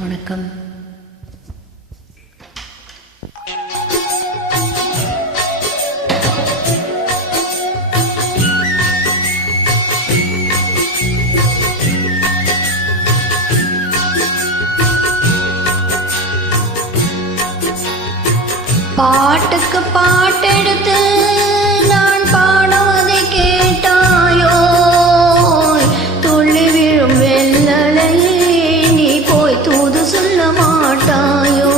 வணக்கம். பாட்டுக்கு பாட்டெடுத்து நான் பாடுவதை கேட்டாயோ, துள்ளி விழும் வெள்ளலையே நீ போய் தூது சொல்ல மாட்டாயோ.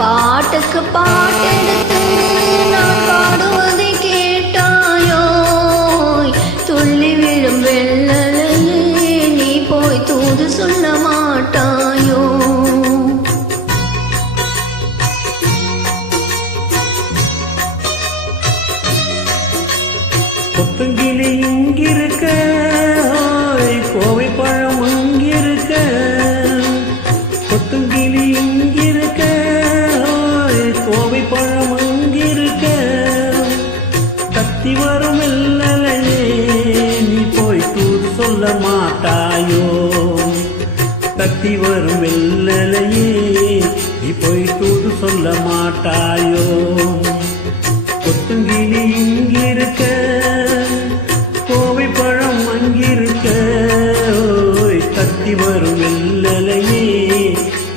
பாட்டுக்கு பாட்டெடுத்து நான் பாடுவதை கேட்டாயோ, துள்ளி விழும் வெள்ளலையே நீ போய் தூது சொல்ல மாட்டாயோ. கொத்தங்கிளி இங்கிருக்க, கோவை பழம் அங்கிருக்க. கொத்தங்கிளி இங்கிருக்க, கோவை பழம் அங்கிருக்க. கத்தி வரும் வெள்ளலையே நீ போய் தூது சொல்ல மாட்டாயோ. கத்தி வரும் வெள்ளலையே நீ போய் தூது சொல்ல மாட்டாயோ. கொத்தங்கிளி இங்கிருக்க, கோவை பழம் அங்கிருக்க. கத்தி வரும் வெள்ளலையே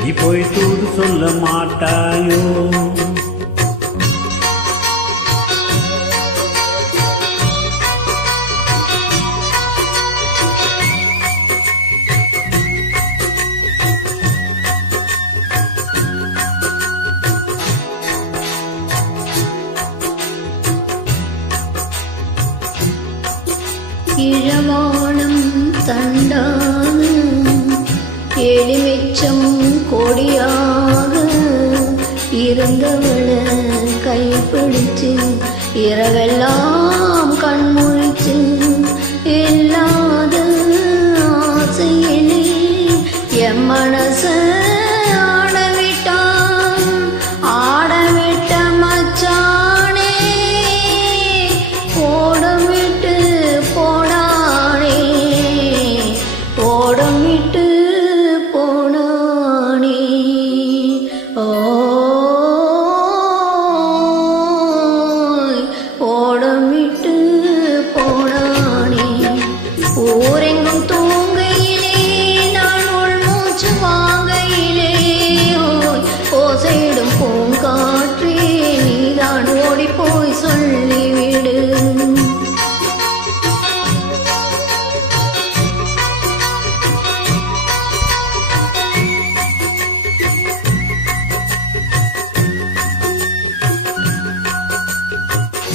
நீ போய் தூது சொல்ல மாட்டாயோ. இளவானம் தண்டான எலிமிச்சம் கொடியாக இருந்தவள கைப்பிடிச்சு இரவெல்லாம் கண்முழிச்சு இல்லாத ஆசையிலே என் மனச ஆடவிட்ட மச்சானே, ஓடமிட்டு போனானே, ஓடமிட்டு போனானே. ஓடமிட்டு போனானே. ஊரெங்கும் தூங்கையிலே நான் உள்மூச்சு வாங்கையிலே, ஓசையிடும் பூங்காற்றே நீதான் ஓடி போய் சொல்லிவிடு.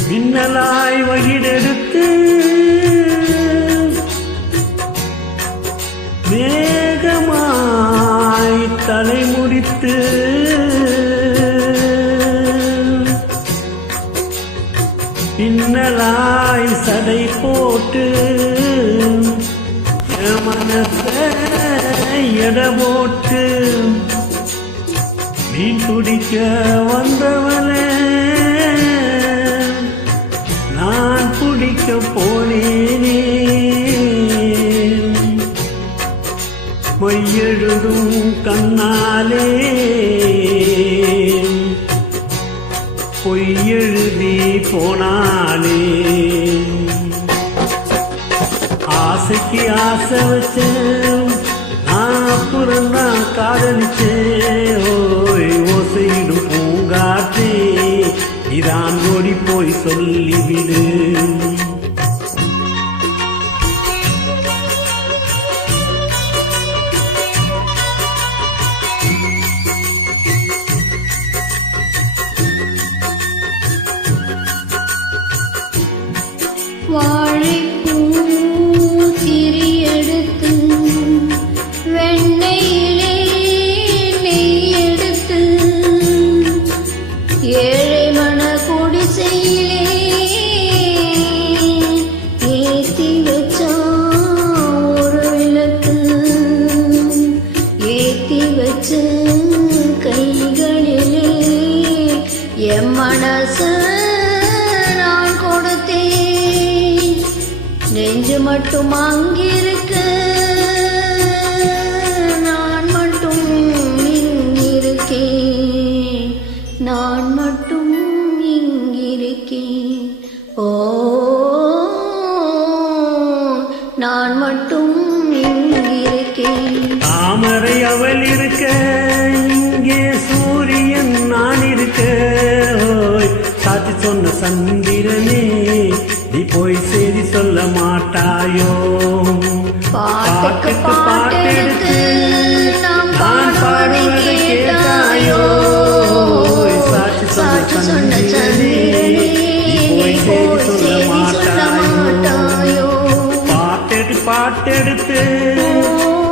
மின்னலாய் வகிடெடுத்து மேகமாய் தலை முடித்து பின்னலாய் சடை போட்டு மனசை எட போட்டு மீன் பிடிக்க வந்தவனே நான் பிடிக்க போனேனே. மையெழுதும் கண்ணாலே பொய்யெழுதி போனாலே. ஆசைக்கு ஆசை வச்சேன் நான், அப்புறம் நான் காதலிச்சேன். ஓசையிடும் பூங்காற்றே இதான் ஓடி போய் சொல்லிவிடு. வாழைப்பூ திரியெடுத்து வெண்ணையிலே சந்திரனே நீ போய் செய்தி சொல்ல மாட்டாயோ பாட்டுக்கு பாட்டெடுத்து நாம் பாடுவதை கேட்டாயோ சாட்சி சாட்சி சொன்ன சந்திரனே நீ போய் செய்தி சொல்ல மாட்டாயோ மாட்டாயோ பாட்டெடுத்து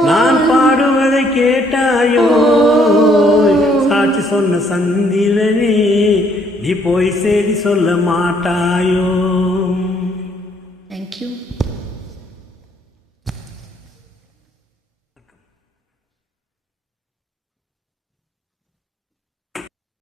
நான் பாடுவதை கேட்டாயோ சாட்சி சொன்ன சந்திரனே நீ போய் செய்தி சொல்ல மாட்டாயோ